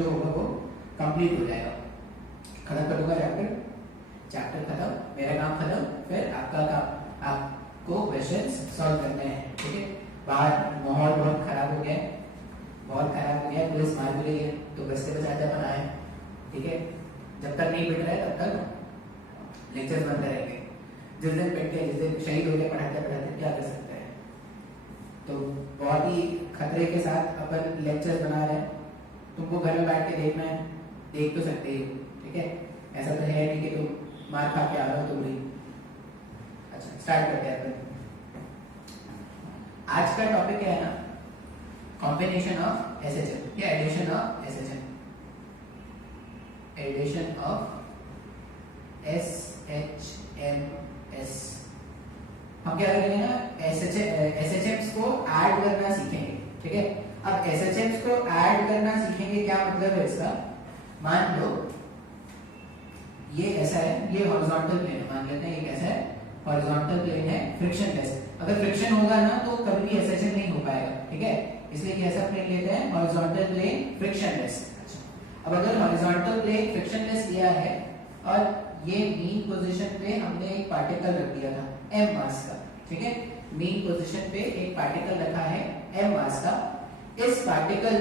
जो होगा वो कंप्लीट हो जाएगा। खत्म कर दूंगा चैप्टर खत्म, मेरा काम खत्म, फिर आपका काम आपको क्वेश्चंस सॉल्व करने हैं। ठीक है, बाहर माहौल बहुत खराब हो गया है, बहुत खराब हो गया है, पुलिस मार भी रही है, तो बस्ते बचाते अपन आए। ठीक है, जब तक नहीं पिट रहा है तब तक लेक्चर्स बनते रहेंगे। जिस दिन पिट के, जिस दिन शहीद हो गए पढ़ाते पढ़ाते, क्या कर सकते हैं। तो बहुत ही खतरे के साथ अपन लेक्चर्स बना रहे हैं। तुमको घर में बैठ के देखना है, देख तो सकते ही। ठीक है, ऐसा तो है नहीं कि तुम मार खा के आ रहे हो तुम भी। अच्छा, स्टार्ट करते हैं अपन। आज का टॉपिक क्या है ना, कॉम्बिनेशन ऑफ एसएचएम या addition of SHM, addition of SHMs. हम क्या करेंगे ना, एसएचएम्स को ऐड करना सीखेंगे। ठीक है, अब एसएचएम्स को ऐड करना सीखेंगे, क्या मतलब है इसका। मान लो ये ऐसा है, ये हॉरिजॉन्टल प्लेन है, मान लेते हैं ये कैसा है, हॉरिजॉन्टल प्लेन है, फ्रिक्शन टेस्ट। अगर फ्रिक्शन होगा ना तो कभी भी एसएचएम नहीं हो पाएगा। ठीक है, इसलिए कैसा प्लेन लेते हैं, हॉरिजॉन्टल प्लेन फ्रिक्शन टेस्ट। अब अगर हॉरिजॉन्टल प्लेन फ्रिक्शन टेस्ट लिया है और ये मीन पोजीशन पे हमने एक पार्टिकल रख दिया था m मास का। ठीक है, मीन पोजीशन पे एक पार्टिकल रखा है m मास का। इस पार्टिकल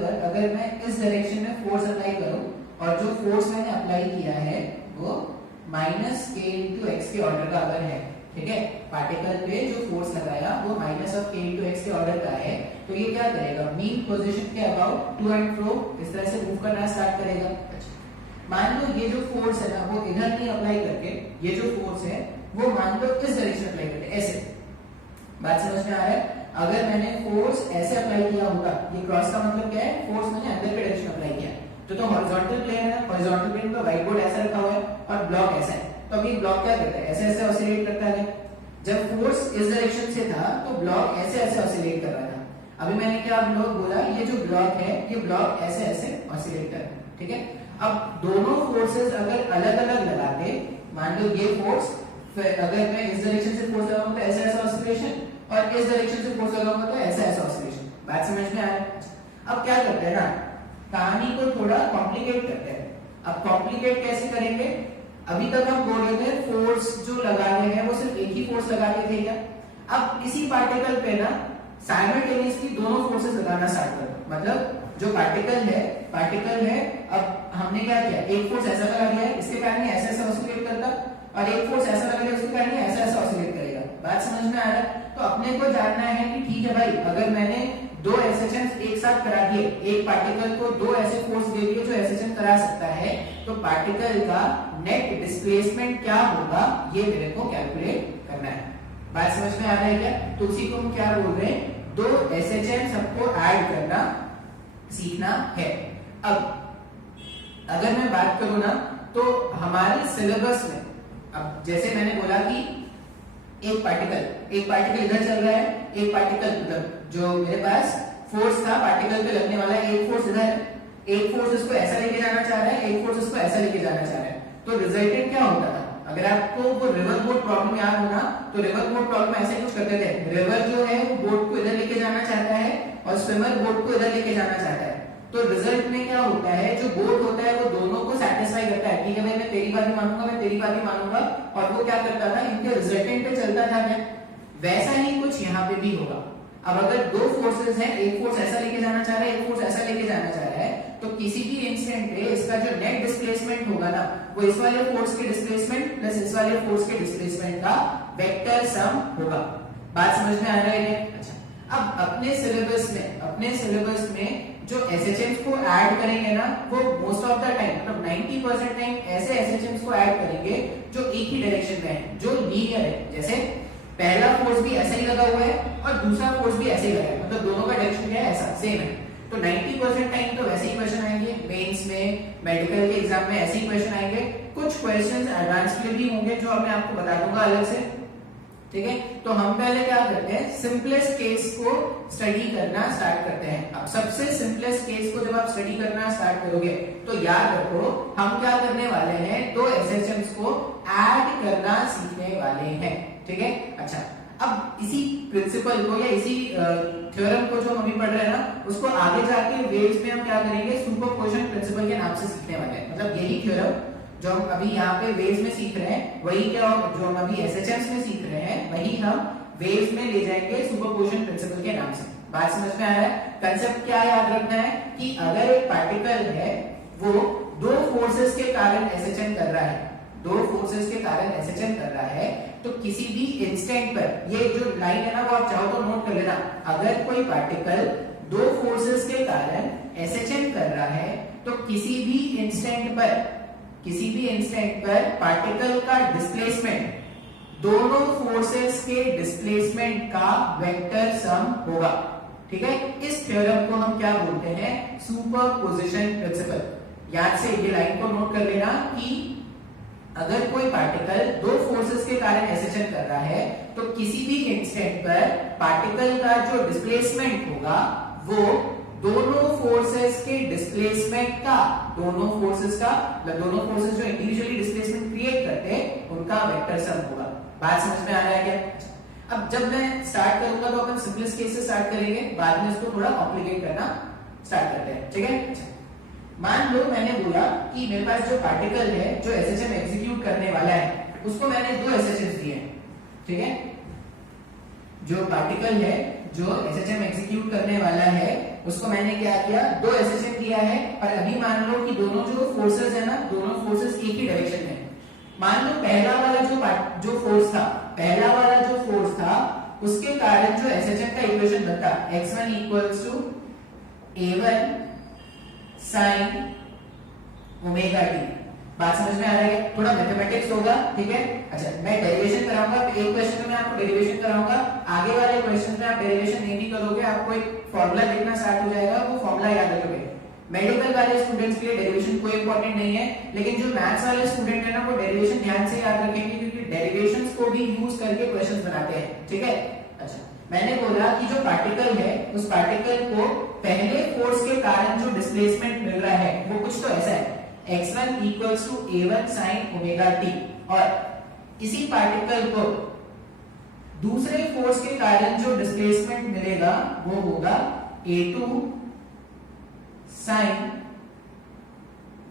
पर अगर मैं इस डायरेक्शन में फोर्स अप्लाई करूं और जो फोर्स मैंने अप्लाई किया है वो -k/x के ऑर्डर का अगर है, ठीक है, पार्टिकल पे जो फोर्स लगाया वो -k/x के ऑर्डर का है, तो ये क्या करेगा, मीन पोजीशन के अबाउट टू एंड फ्रो इस तरह से मूव करना स्टार्ट करेगा। मान लो ये जो फोर्स है ना वो इधर नहीं अप्लाई करके, ये जो फोर्स है वो मान लो इस डायरेक्शन अप्लाई करके, ऐसे। बात समझ में आ रहा है। अगर मैंने फोर्स ऐसे अप्लाई किया होता, ये क्रॉस का मतलब क्या है, फोर्स मैंने अंदर के डायरेक्शन अप्लाई किया, तो हॉरिजॉन्टल प्लेन है, हॉरिजॉन्टल प्लेन पे व्हाइट बोर्ड ऐसा रखा हुआ है और ब्लॉक ऐसा है, तो अभी ब्लॉक क्या करता है, ऐसे ऐसे ऑसिलेट करता है। जब फोर्स इस डायरेक्शन से था तो ब्लॉक ऐसे ऐसे ऑसिलेट कर रहा था। अभी मैंने क्या ब्लॉक बोला, ये जो ब्लॉक है ये ब्लॉक ऐसे ऐसे ऑसिलेट कर रहा है। ठीक है, अब दोनों फोर्सेस अगर अलग अलग लगाते, मान लो ये फोर्स, अगर मैं इस डायरेक्शन से फोर्स लगाऊंगा तो ऐसा ऐसा ऑसिलेशन, और इस डायरेक्शन से फोर्स लगाऊंगा तो ऐसा ऐसा ऑसिलेशन। बात समझ में आ रहा है। अब क्या करते हैं ना, कहानी को थोड़ा कॉम्प्लिकेट करते हैं। अब कॉम्प्लिकेट कैसे करेंगे, अभी तक हम बोल रहे थे फोर्स जो लगा रहे हैं वो सिर्फ एक ही फोर्स लगा रहे थे क्या। अब इसी पार्टिकल पे ना साइमल्टेनियसली दोनों फोर्सेस लगाना स्टार्ट कर दो। मतलब जो पार्टिकल है, अब हमने क्या किया, एक फोर्स ऐसा लगा दिया है, इसके कारण ऐसा ऐसा ऑसिलेट करता, और एक फोर्स ऐसा लगा दिया उसके कारण ऐसा ऐसा ऑसिलेट करेगा। बात समझ में आ रहा है। तो अपने को जानना है कि ठीक है भाई, अगर मैंने दो एसएचएम्स एक साथ करा दिए, एक पार्टिकल को दो ऐसे फोर्स दे दिए जो एसएचएम करा सकता है, तो पार्टिकल का नेट डिस्प्लेसमेंट क्या होगा ये मेरे को कैलकुलेट करना है। बात समझ में आ रहा है क्या। तो उसी को हम क्या बोल रहे हैं, दो एसएचएम्स सबको ऐड करना सीखना है। अब अगर मैं बात करूं ना तो हमारे सिलेबस में, अब जैसे मैंने बोला कि एक पार्टिकल इधर चल रहा है, एक पार्टिकल उधर, जो मेरे पास फोर्स था पार्टिकल पे लगने वाला, एक फोर्स इधर, एक फोर्स इसको ऐसा लेके जाना चाह रहा है, एक फोर्स इसको ऐसा लेके जाना चाह रहा है। तो रिजल्टेंट क्या होता था, अगर आपको वो रिवर बोट प्रॉब्लम याद हो ना, तो रिवर बोट प्रॉब्लम ऐसे कुछ करते थे, रिवर जो है वो बोट को इधर लेके जाना चाहता है और स्विमर बोट को इधर लेके जाना चाहता है। तो रिजल्ट में क्या होता है, जो बोट होता है वो दोनों को सेटिस्फाई करता है, ठीक है भाई मैं तेरी बात ही मानूंगा, मैं तेरी बात ही मानूंगा, और वो क्या करता था, इनके रिजल्टेंट पे चलता था। क्या वैसा ही कुछ यहाँ पे भी होगा। अब अगर दो फोर्सेस हैं, एक फोर्स ऐसा लेके जाना चाह रहा है, एक फोर्स ऐसा लेके जाना चाह रहा है, तो किसी भी इंस्टेंट पे इसका जो नेट डिस्प्लेसमेंट होगा ना, वो इस वाले फोर्स के डिस्प्लेसमेंट प्लस इस वाले फोर्स के डिस्प्लेसमेंट का वेक्टर सम होगा। बात समझ में आ रहा है। अच्छा, अब अपने सिलेबस में जो एसएचएम्स को ऐड करेंगे ना, वो मोस्ट ऑफ द टाइम, मतलब 90% टाइम ऐसे एसएचएम्स को ऐड करेंगे जो एक ही डायरेक्शन में है, जो लीनियर है। जैसे पहला फोर्स भी ऐसा ही लगा हुआ है और दूसरा फोर्स भी ऐसे ही लगा है, मतलब दोनों का डायरेक्शन क्या है, ऐसा सेम है। तो 90% टाइम तो वैसे ही क्वेश्चन आएंगे, मेंस में, मेडिकल के एग्जाम में ऐसे ही क्वेश्चन आएंगे। कुछ क्वेश्चंस एडवांस के लिए भी होंगे जो मैं आपको बता दूंगा अलग से। ठीक है, तो हम पहले क्या करते हैं, सिंपलेस्ट केस को स्टडी करना स्टार्ट करते हैं। अब सबसे सिंपलेस्ट केस को जब आप स्टडी करना स्टार्ट करोगे तो याद रखो हम क्या करने वाले हैं, दो एसएचएम्स को ऐड करना सीखने वाले हैं। ठीक है, अच्छा अब इसी प्रिंसिपल को या इसी थ्योरम को जो हम अभी पढ़ रहे हैं ना, उसको आगे जाके वेव्स में हम क्या करेंगे, सुपरपोजिशन प्रिंसिपल के नाम से सीखने वाले हैं। मतलब यही थ्योरम जो हम अभी यहाँ पे वेव्स में सीख रहे हैं, वही क्या जो हम अभी एसएचएम्स में सीख रहे हैं, वही हम वेव्स में ले जाएंगे सुपरपोजिशन प्रिंसिपल के नाम से। बात समझ में आ रहा है? कंसेप्ट क्या याद रखना है कि अगर एक पार्टिकल है वो दो फोर्सेस के कारण एसएचएम कर रहा है, दो फोर्सेस के कारण एसएचएम कर रहा है, तो किसी भी इंस्टेंट पर, ये जो लाइन है ना वो आप चाहो तो नोट कर लेना, अगर कोई पार्टिकल दो फोर्सेस के कारण एसएचएम कर रहा है तो किसी भी इंस्टेंट पर पार्टिकल का डिस्प्लेसमेंट दोनों फोर्सेस के डिस्प्लेसमेंट का वेक्टर सम होगा। ठीक है, इस थ्योरम को हम क्या बोलते हैं, सुपरपोजिशन प्रिंसिपल। याद से ये लाइन को नोट कर लेना कि अगर कोई पार्टिकल दो फोर्सेस के कारण एसएचएम कर रहा है तो किसी भी इंस्टेंट पर पार्टिकल का जो डिस्प्लेसमेंट होगा वो दोनों फोर्सेस के डिस्प्लेसमेंट का, दोनों फोर्सेस जो इंडिविजुअली डिस्प्लेसमेंट क्रिएट करते हैं उनका वेक्टर सम होगा। बात समझ में आ रहा है क्या? अब जब मैं स्टार्ट करूंगा तो अपन सिंपलेस्ट केस से स्टार्ट करेंगे, बाद में इसको थोड़ा कॉम्प्लिकेट करना स्टार्ट करते हैं। ठीक है, मान लो मैंने बोला कि मेरे पास जो पार्टिकल है जो एसएचएम एग्जीक्यूट करने वाला है उसको मैंने दो एसएचएम दिए हैं। ठीक है, जो पार्टिकल है जो एसएचएम एग्जीक्यूट करने वाला है उसको मैंने क्या किया, दो एसएचएम दिया है। और अभी मान लो कि दोनों जो फोर्सेस है ना, दोनों फोर्सेस एक ही डायरेक्शन में। मान लो पहला वाला जो फोर्स था उसके कारण जो एसएचएम का इक्वेशन बनता x1 equals to a1 sin omega t। बात समझ में आ रहा है? थोड़ा मैथमेटिक्स होगा। ठीक है, अच्छा मैं डेरिवेशन कराऊंगा, एक क्वेश्चन में मैं आपको डेरिवेशन कराऊंगा, आगे वाले क्वेश्चन में आप डेरिवेशन नहीं करोगे, आपको एक फॉर्मूला लिखना स्टार्ट हो जाएगा, वो फॉर्मूला याद रखोगे। मेडिकल वाले स्टूडेंट्स के लिए डेरिवेशन कोई इंपॉर्टेंट नहीं है, लेकिन जो मैथ्स वाले स्टूडेंट है ना वो डेरिवेशन ध्यान से याद रखेंगे क्योंकि डेरिवेशंस को भी यूज करके क्वेश्चंस बनाते हैं। ठीक है, अच्छा मैंने बोला कि जो पार्टिकल है उस पार्टिकल को पहले फोर्स के कारण जो डिस्प्लेसमेंट मिल रहा है वो कुछ तो ऐसा है, x1 equals to a1 sin omega t, और इसी पार्टिकल को दूसरे फोर्स के कारण जो डिस्प्लेसमेंट मिलेगा वो होगा a2 sin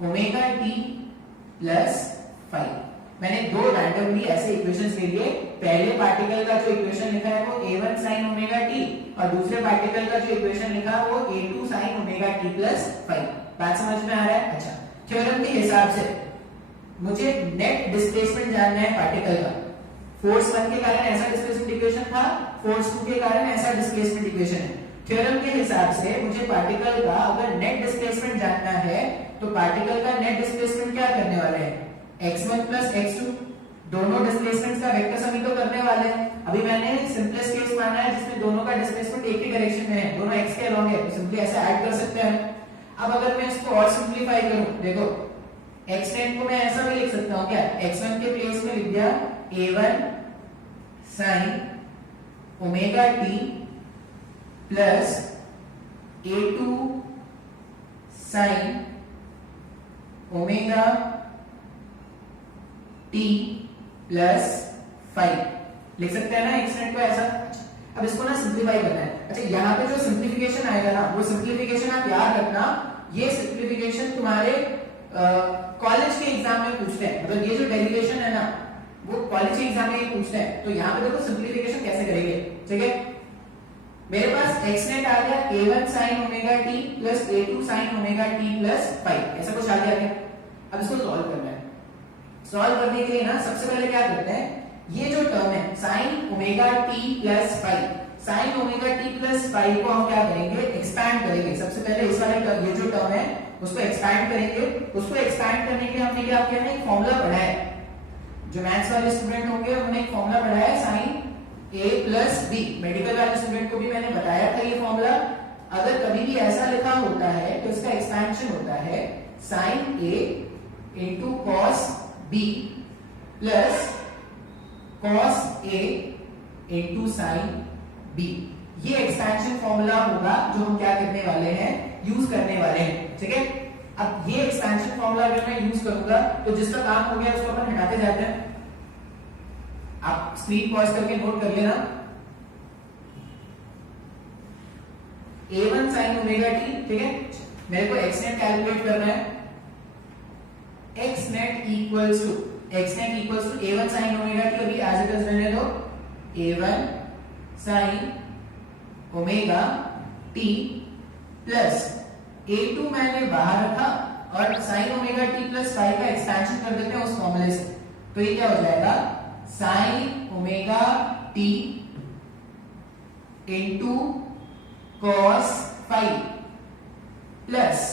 omega t plus 5। मैंने दो रैंडमली ऐसे इक्वेशंस ले लिए, पहले पार्टिकल का जो इक्वेशन लिखा है वो a1 sin ओमेगा t और दूसरे पार्टिकल का जो इक्वेशन लिखा है वो a2 sin omega t plus 5। बात समझ में आ रहा है? अच्छा, थ्योरम के हिसाब से मुझे नेट डिस्प्लेसमेंट जानना है पार्टिकल का। फोर्स 1 के कारण ऐसा डिस्प्लेसमेंट इक्वेशन था, फोर्स 2 के कारण ऐसा डिस्प्लेसमेंट इक्वेशन है। थ्योरम के हिसाब से मुझे पार्टिकल का अगर नेट डिस्प्लेसमेंट जानना है तो पार्टिकल का नेट डिस्प्लेसमेंट क्या करने वाले हैं, x1 प्लस x2, दोनों डिस्प्लेसमेंट्स का वेक्टर सम ही तो करने वाले हैं। अभी मैंने सिंपलेस्ट केस माना है जिसमें दोनों का डिस्प्लेसमेंट एक ही डायरेक्शन में है, दोनों x के अलोंग है, तो सिंपली ऐसे ऐड कर सकते हैं। अब अगर मैं इसको और सिंपलीफाई करूं, देखो x10 को मैं ऐसा भी लिख सकता हूं क्या, x1 के प्लेस में लिख दिया a1 sin omega t plus a2 sin omega t plus 5 लिख सकते हैं ना x10 को ऐसा। अब इसको ना सिंपलीफाई करना है। अच्छा यहाँ पे जो सिंपलीफिकेशन आएगा ना वो सिंपलीफिकेशन आप याद रखना, ये सिंपलीफिकेशन तुम्हारे कॉलेज के एग्जाम में पूछते हैं, मतलब ये जो डेरिवेशन है ना वो कॉलेज के एग्जाम में पूछते हैं। तो यहाँ पे देखो सिंपलीफिकेशन कैसे करेंगे। ठीक है, मेरे पास x नेट आ गया a1 sin omega t plus a2 sin omega t plus 5, ऐसा कुछ आ गया। अब इसको सॉल्व करना है। सॉल्व करने के लिए ना सबसे पहले क्या करते हैं, ये जो टर्म है sin omega t plus 5, sin omega t plus 5 को हम क्या करेंगे, एक्सपैंड करेंगे। सबसे पहले इस वाले ये जो टर्म है उसको एक्सपैंड करेंगे। उसको एक्सपैंड करने के लिए हमने क्या किया ना, एक फॉर्मूला पढ़ा है। जो मैथ्स वाले स्टूडेंट होंगे उन्होंने एक फॉर्मूला पढ़ा है sin a plus b। Medical वाले स्टूडेंट को भी मैंने बताया था ये फॉर्मूला। अगर कभी भी ऐसा लिखा होता है तो इसका एक्सपेंशन होता है sin a into cos b plus cos a into sin b। ये एक्सपेंशन फॉर्मूला होगा जो हम क्या करने वाले हैं, यूज करने वाले हैं। ठीक है, अब ये एक्सपेंशन फॉर्मूला अगर मैं यूज करूंगा तो जिसका काम हो गया उसको अपन हटाते जाते हैं। आप स्क्रीन पॉज करके नोट कर लेना। a1 sin ओमेगा t, ठीक है। मेरे को x नेट कैलकुलेट करना है, x net equals to a1 sin omega t, अभी एज इट इज रहने दो, a1 sin omega t plus a2 मैंने बाहर रखा और sin ओमेगा t प्लस 5 का एक्सपेंशन कर देते हैं उस फॉर्मूले से, तो ये क्या हो जाएगा sin omega t into cos 5 plus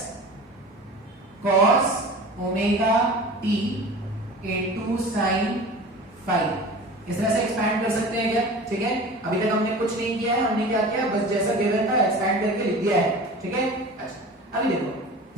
cos omega t into sin 5, इस तरह से एक्सपैंड कर सकते हैं क्या, ठीक है। अभी तक हमने कुछ नहीं किया है, हमने क्या किया, बस जैसा गिवन था एक्सपैंड करके लिख दिया है, ठीक है। अच्छा अभी देखो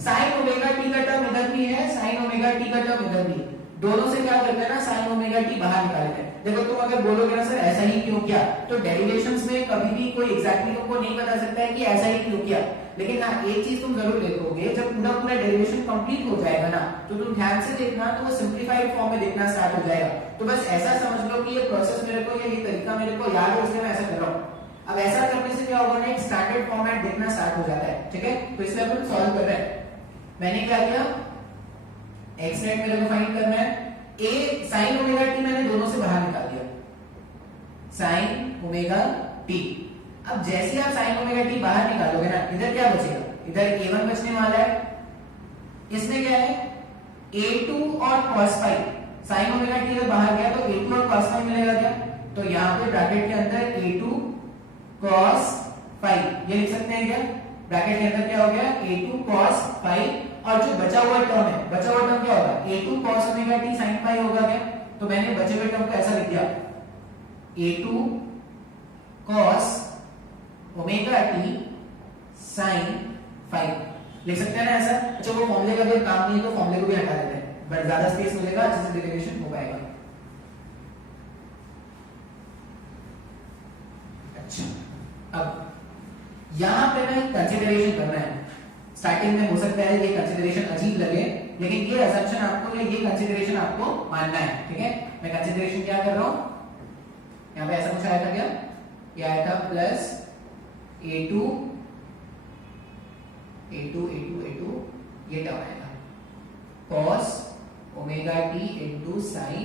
sin ओमेगा t का टर्म इधर भी है, sin ओमेगा t का टर्म इधर भी है, दोनों से क्या करते हैं ना sin ओमेगा t बाहर निकालते हैं। देखो तुम अगर बोलोगे ना सर ऐसा ही क्यों किया, तो डेरिवेशंस में कभी भी कोई एग्जैक्टली तुमको नहीं बता सकता है कि ऐसा ही क्यों किया, लेकिन हाँ एक चीज तुम जरूर देखोगे, जब पूरा डेरिवेशन कंप्लीट हो जाएगा ना, तो तुम ध्यान से देखना, तो वो सिंपलीफाइड फॉर्म में देखना स्टार्ट हो जाएगा। तो बस ऐसा समझ लो कि ये प्रोसेस मेरे को, या ये तरीका मेरे को याद है, इसलिए मैं ऐसा कर रहा हूँ। अब ऐसा करने से क्या होगा ना, एक स्टैंडर्ड फॉर्मेट देखना स्टार्ट हो जाता है, ठीक है। तो इसलिए अपन सॉल्व कर रहे हैं। मैंने क्या किया, x नेट मेरे को फाइंड करना है, a sin ओमेगा t मैंने दोनों से बाहर निकाल दिया, sin ओमेगा t। अब जैसे ही आप sin ओमेगा t बाहर निकालोगे ना, इधर क्या बचेगा, इधर a1 बचने वाला है, इसमें क्या है a2 और cos phi, sin omega t अगर बाहर गया तो a2 और cos phi मिलेगा क्या, तो यहाँ पे ब्रैकेट के अंदर a2 cos phi ये लिख सकते हैं क्या, ब्रैकेट के अंदर क्या हो गया a2 cos phi, और जो बचा हुआ टर्म है, बचा हुआ टर्म क्या होगा a2 cos omega t sin phi होगा क्या, तो मैंने बचे हुए टर्म को ऐसा लिख दिया a2 cos omega t sin phi, लिख सकते हैं ना ऐसा। अच्छा वो फॉर्मूले का भी काम नहीं है, तो फॉर्मूले को भी हटा देते हैं, बट ज्यादा स्पेस मिलेगा, अच्छे से डेरिवेशन हो पाएगा। अच्छा अब यहां पे ना कंसीडरेशन करना है, स्टार्टिंग में हो सकता है ये कंसीडरेशन अजीब लगे, लेकिन ये असम्पशन आपको, ये कंसीडरेशन आपको मानना है, ठीक है। मैं कंसीडरेशन क्या कर रहा हूं, यहां पे ऐसा कुछ आया था क्या, ये आया था प्लस a2 ये टर्म आएगा cos omega t into sin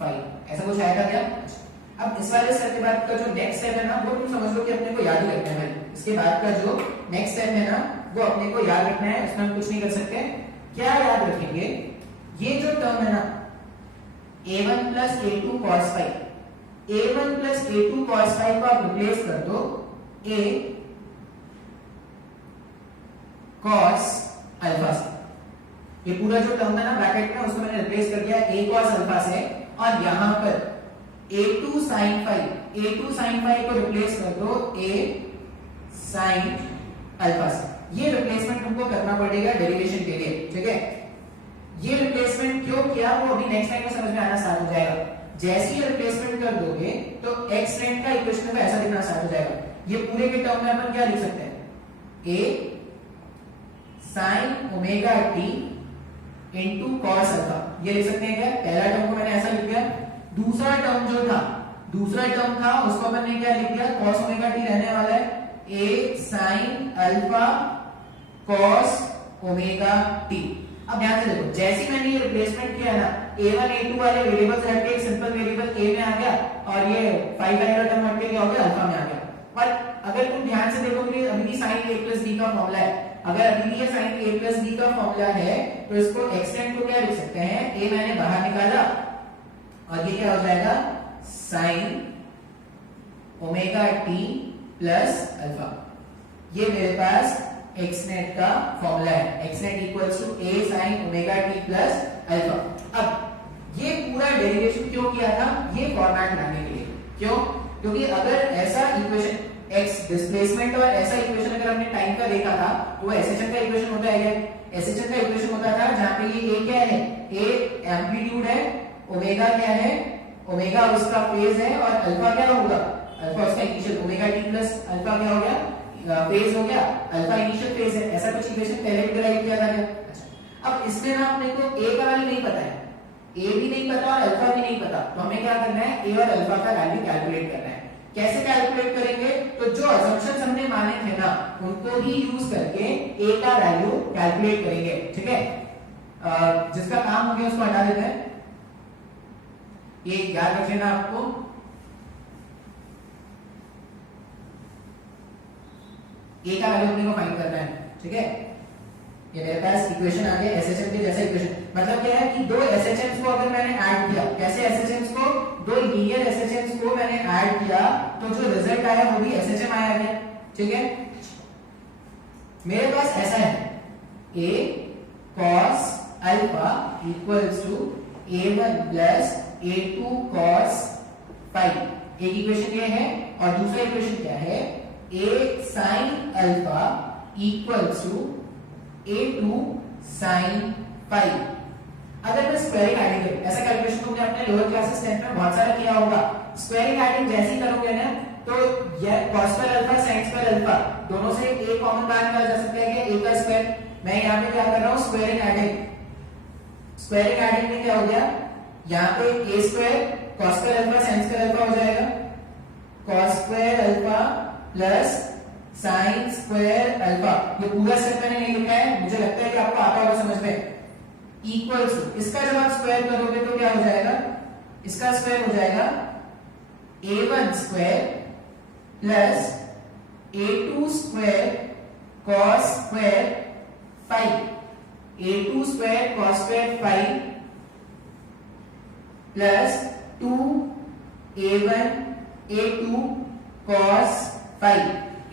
phi, ऐसा कुछ आया था क्या। अब इस वाले स्टेप के बाद का जो नेक्स्ट स्टेप है ना, वो तुम समझ लो कि अपने को याद ही रखना है भाई। इसके बाद का जो नेक्स्ट स्टेप है ना, वो अपने को याद रखना है, इसमें हम कुछ नहीं कर सकते। क्या याद रखेंगे, ये जो टर्म है ना a1 plus a2 cos phi, a1 plus a2 cos phi को आप रिप्लेस कर दो a cos अल्फा से। ये पूरा जो टर्म है ना ब्रैकेट में, उसको मैंने रिप्लेस कर दिया a cos अल्फा से, और यहां पर a2 sin phi को रिप्लेस कर दो a sin अल्फा से। ये रिप्लेसमेंट तुमको करना पड़ेगा डेरिवेशन के लिए, ठीक है। ये रिप्लेसमेंट क्यों किया वो अभी नेक्स्ट टाइम में समझ में आना स्टार्ट हो जाएगा। जैसे ही रिप्लेसमेंट कर दोगे तो x नेट का इक्वेशन में ऐसा दिखना स्टार्ट हो जाएगा। ये पूरे के टर्म में अपन क्या लिख सकते हैं, a sin omega t into cos alpha, ये लिख सकते हैं क्या। पहला टर्म को मैंने ऐसा लिख दिया, दूसरा टर्म जो था, उसको मैंने क्या लिख दिया, cos ओमेगा t रहने वाला है a sin alpha cos omega t। अब ध्यान से देखो, जैसे मैंने ये रिप्लेसमेंट किया ना, a1 a2 वाले वेरिएबल्स हट के एक सिंपल वेरिएबल a में आ गया, और ये 5 वाला टर्म हट के क्या हो गया, अल्फा में आ गया। पर अगर तुम ध्यान से देखोगे, अभी भी sin a plus b का फॉर्मूला है, अगर अभी भी ये sin a plus b का फॉर्मूला है, तो इसको एक्सटेंड को क्या लिख सकते हैं, a मैंने बाहर निकाला, और ये क्या हो जाएगा sin omega t plus alpha. ये मेरे पास x नेट का फॉर्मूला है, x net equals to a sin omega t plus alpha. अब ये पूरा डेरिवेशन क्यों किया था, ये फॉर्मेट लाने के लिए। क्यों, क्योंकि अगर ऐसा इक्वेशन x डिस्प्लेसमेंट और ऐसा इक्वेशन अगर हमने टाइम का देखा था, तो वो SHM का इक्वेशन होता है क्या, SHM का इक्वेशन होता था जहां पे ये a क्या है, a एम्पलीट्यूड है, ओमेगा क्या है, ओमेगा उसका फेज है, और अल्फा क्या होगा, अल्फा उसका initial, omega t plus alpha क्या हो गया, फेज हो गया, अल्फा इनिशियल फेज है। ऐसा कुछ इक्वेशन पहले भी डिराइव किया था क्या। अच्छा अब इसमें ना अपने को a का वैल्यू नहीं पता है, a भी नहीं पता और अल्फा भी नहीं पता, तो हमें क्या करना है, a और अल्फा का वैल्यू कैलकुलेट करना है। कैसे कैलकुलेट करेंगे? तो जो असम्पशंस हमने माने थे ना उनको ही यूज करके ए का वैल्यू कैलकुलेट करेंगे, ठीक है। जिसका काम हो गया उसको हटा देते हैं, ये याद रख लेना आपको। ए का वैल्यू अपने को फाइंड करना है, ठीक है। ये मेरे पास इक्वेशन आ गया एसएचएम के जैसा इक्वेशन। मतलब क्या है कि दो एसएचएम्स को अगर मैंने ऐड किया, कैसे एसएचएम्स को, दो लीनियर एसएचएम्स को मैंने ऐड किया तो जो रिजल्ट आया वो भी एसएचएम आया है, ठीक है। मेरे पास ऐसा है a cos alpha equals to a1 plus a2 cos phi. एक इक्वेशन ये है और दूसरा इक्वेशन क्या है, a sin alpha equals to a2 sin phi. अगर मैं स्क्वायरिंग एडिंग करूं, ऐसा कैलकुलेशन तुमने अपने लोअर क्लासेस 10 में बहुत सारा किया होगा। स्क्वायरिंग एडिंग जैसे करोगे ना तो ये cos square alpha sin square alpha दोनों से a कॉमन बाहर निकाला जा सकता है कि a का स्क्वायर। मैं यहां पे क्या कर रहा हूं, स्क्वायरिंग एडिंग। स्क्वायरिंग एडिंग में क्या हो गया, यहां पे a square cos square alpha sin square alpha हो जाएगा, cos square alpha plus sin square alpha. ये पूरा स्टेप मैंने नहीं लिखा है, मुझे लगता है कि आपको आता होगा समझ में। इक्वल्स टू, इसका जब आप स्क्वायर करोगे तो क्या हो जाएगा, इसका स्क्वायर हो जाएगा a1 square plus a2 square cos square phi. a2 square cos square phi plus 2a1 a2 cos phi.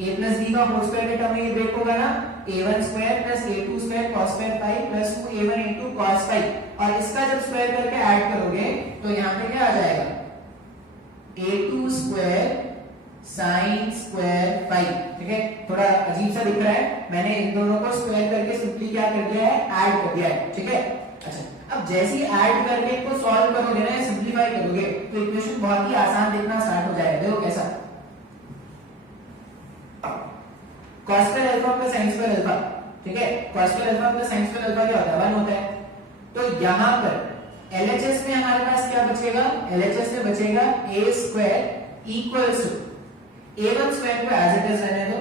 a plus b का होल स्क्वायर के टर्म में ये ब्रेक होगा ना, a1 square plus a2 square cos square phi plus 2a1 a2 cos phi. और इसका जब square करके ऐड करोगे तो यहां पे क्या आ जाएगा, a2 square sin square phi, ठीक है। थोड़ा अजीब सा दिख रहा है, मैंने इन दोनों को स्क्वायर करके सिंपली क्या कर दिया है, ऐड कर दिया है, ठीक है। अच्छा, अब जैसे ही ऐड करके इसको सॉल्व करोगे ना, सिंपलीफाई करोगे तो इक्वेशन बहुत ही आसान दिखना स्टार्ट हो जाएगा। देखो कैसा, cos square alpha plus sin square alpha, ठीक है। cos square alpha plus sin square alpha क्या होता है, 1 होता है। तो यहां पर LHS में हमारे पास क्या बचेगा, LHS में बचेगा a square equals to a1 square को एज इट इज रहने दो,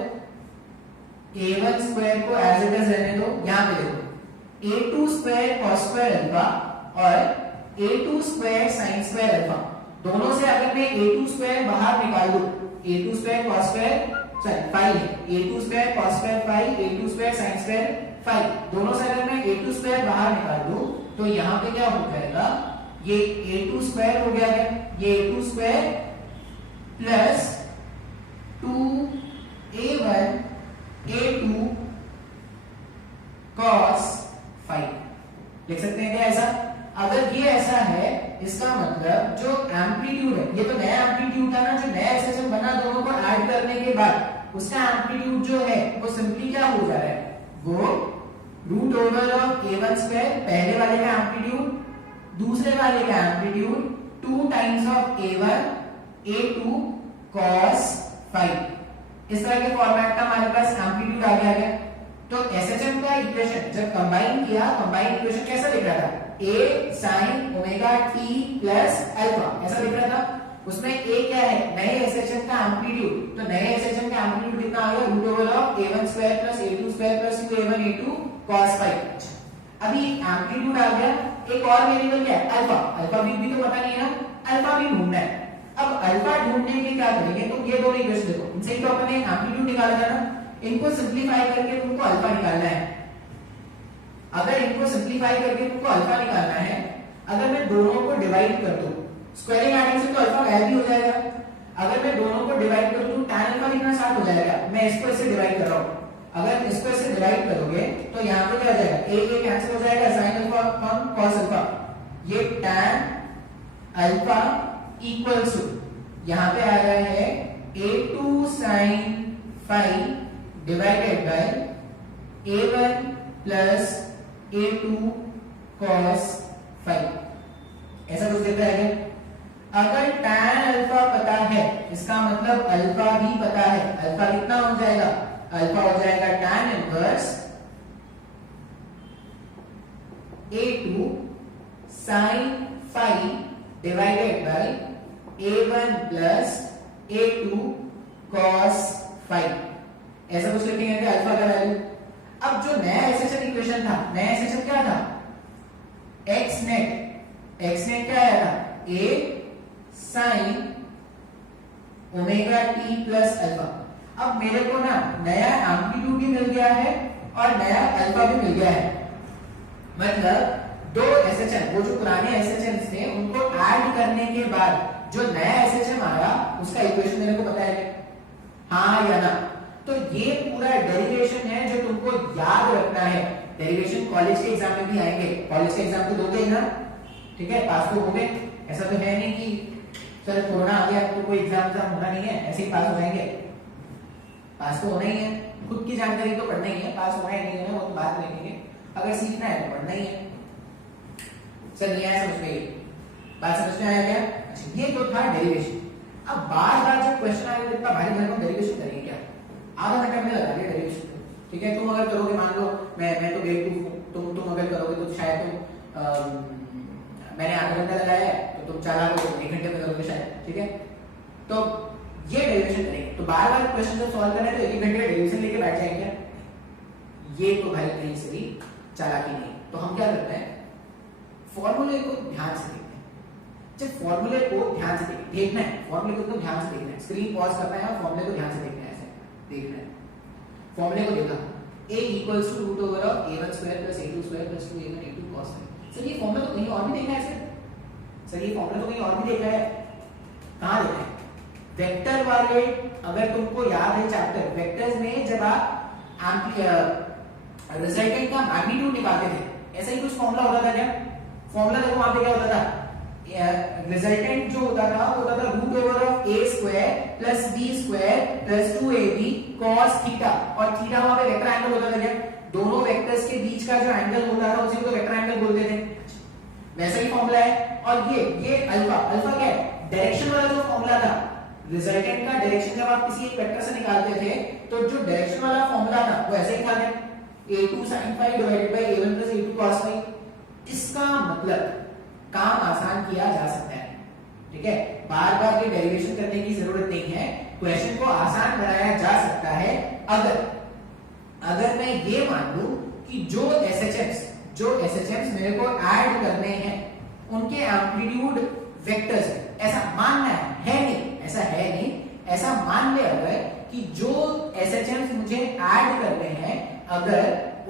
a1 स्क्वायर को एज इट इज रहने दो। यहां पे देखो a2 square cos square alpha और a2 square sin square alpha, दोनों से अगर मैं a2 स्क्वायर बाहर निकाल दूं, a2 square cos square phi है, a2 square cos square phi, a2 square sin square phi, दोनों से अगर मैं a2 स्क्वायर बाहर निकाल दूं तो यहां पे क्या हो जाएगा, ये a2 स्क्वायर हो गया है, ये a2 square plus 2a1 a2 cos phi. लिख सकते हैं क्या ऐसा? अगर ये ऐसा है, इसका मतलब जो एम्पलीट्यूड है, ये तो नया एम्पलीट्यूड था ना, जो नया एसएचएम बना दोनों को ऐड करने के बाद उसका एम्पलीट्यूड जो है वो सिंपली क्या हो जा रहा है, वो root over of a1 square, पहले वाले का एम्पलीट्यूड दूसरे वाले का amplitude 2 times of a1 a2 cos phi. इस तरह के फॉर्मेट का हमारे पास एम्पलीट्यूड आ गया है। तो एसएचएम का इक्वेशन जब कंबाइन किया, कंबाइन इक्वेशन कैसा दिख रहा था, a sin omega t plus alpha, ऐसा दिख रहा था। उसमें a क्या है, नए एसएचएम का एम्पलीट्यूड, तो नए एसएचएम का एम्पलीट्यूड कितना आ गया, root over of a1 square plus a2 square plus 2a1 a2 cos phi. अभी एम्पलीट्यूड आ गया, एक और वेरिएबल क्या है, अल्फा। अल्फा भी तो पता नहीं है ना, अल्फा भी ढूंढना है। अब अल्फा ढूंढने के क्या करेंगे, तो ये दोनों इक्वेशन देखो, इनसे ही तो अपने एम्पलीट्यूड निकाला था ना, इनको सिंपलीफाई करके तुमको अल्फा निकालना है। अगर इनको सिंपलीफाई करके तुमको अल्फा निकालना है, अगर मैं दोनों को डिवाइड कर दूं, स्क्वायरिंग एडिंग से तो अल्फा गायब भी हो जाएगा। अगर मैं दोनों को डिवाइड कर दूं, tan अल्फा कितना साथ हो जाएगा, मैं इसको इससे डिवाइड कर रहा हूं। अगर इसको इससे डिवाइड करोगे तो यहां पे क्या हो जाएगा, a कैंसिल हो जाएगा, sin alpha upon cos alpha, ये tan अल्फा इक्वल्स टू यहां पे आ रहा है a2 sin phi divided by a1 plus a2 cos phi. ऐसा कुछ दिख रहा है क्या? अगर tan अल्फा पता है, इसका मतलब अल्फा भी पता है। अल्फा कितना हो जाएगा, अल्फा हो जाएगा tan inverse a2 sin phi divided by a1 plus A2 cos phi, ऐसा कुछ लिखेंगे कि अल्फा का वैल्यू। अब जो नया एसएचएम इक्वेशन था, नया एसएचएम क्या था, x नेट क्या आया था, a sin omega t plus alpha. अब मेरे को ना नया एम्पलीट्यूड भी मिल गया है और नया अल्फा भी मिल गया है, मतलब दो एसएचएम, वो जो पुराने एसएचएम थे उनको ऐड करने के बाद जो नया एसएचएम आया उसका इक्वेशन मेरे को पता है, हाँ या ना। तो ये पूरा डेरिवेशन है जो तुमको याद रखना है। डेरिवेशन कॉलेज के एग्जाम में भी आएंगे, कॉलेज के एग्जाम तो दोगे ना, ठीक है, पास तो होगे, ऐसा तो है नहीं कि सर कोरोना आ गया तो कोई एग्जाम होना नहीं है, ऐसे ही पास हो जाएंगे। पास तो होना ही है, खुद की जानकारी तो पढ़ना ही है, पास होना ही नहीं है वो तो बात लेंगे, अगर सीखना है तो पढ़ना ही है। सर नहीं आया समझ में, बात समझ में आया क्या? अच्छा, ये तो था डेरिवेशन। अब बार बार जब क्वेश्चन आएगा तो इतना भारी भारी डेरिवेशन करेंगे क्या, आधा घंटा में लगा दिया डेरिवेशन, ठीक है। तुम अगर करोगे, मान लो मैं तो बेवकूफ हूं, तुम अगर करोगे तो शायद मैंने आधा घंटा लगाया है तो तुम 4 घंटे में करोगे शायद, ठीक है। तो ये डेरिवेशन करेंगे, तो बार बार क्वेश्चन जब सॉल्व करना है तो 1 घंटे का डेरिवेशन लेके बैठ जाएंगे, ये तो भाई कहीं से भी चालाकी नहीं। तो हम क्या करते हैं, फॉर्मूले को ध्यान से देखते हैं। जब फॉर्मूले को ध्यान से देखना है, फॉर्मूले को तो ध्यान से देखना है, स्क्रीन पॉज करना है और फॉर्मूले को ध्यान से देखना है, ऐसे देखना है। फॉर्मूले को देखा, a equals to root over of a1 square plus a2 square plus 2a1 a2 cos phi। Sir ये फॉर्मूला तो कहीं और भी देखा है सर ये फॉर्मूला तो कहीं और भी देखा है, कहाँ देखा है? वेक्टर वाले, अगर तुमको याद है चैप्टर वेक्टर्स में जब आप रिजल्टेंट का मैग्नीट्यूड निकालते थे, ऐसा ही कुछ फॉर्मूला होता था क्या? फॉर्मूला देखो वहां पे क्या होता था, रिजल्टेंट जो होता था वो होता था root over of a square plus b square plus 2ab cos theta, और थीटा वहां पे वेक्टर एंगल होता था क्या? दोनों वेक्टर्स के बीच का जो एंगल होता था उसी को वेक्टर एंगल बोलते थे, वैसा ही फॉर्मूला है। और ये अल्फा, अल्फा क्या है? डायरेक्शन वाला जो फॉर्मूला था, रिजल्टेंट का डायरेक्शन जब आप किसी एक वेक्टर से निकालते थे तो जो डायरेक्शन वाला फॉर्मूला था वो ऐसे ही था, a2 sin phi divided by a1 plus a2 cos phi। इसका मतलब काम आसान किया जा सकता है, ठीक है, बार बार ये डेरिवेशन करने की जरूरत नहीं है, क्वेश्चन को आसान बनाया जा सकता है अगर मैं ये मान लूं कि जो एसएचएम्स मेरे को ऐड करने हैं उनके एम्पलीट्यूड वेक्टर्स है, ऐसा मानना है नहीं, ऐसा है नहीं, ऐसा मान ले अगर कि जो एसएचएम्स मुझे ऐड करने हैं अगर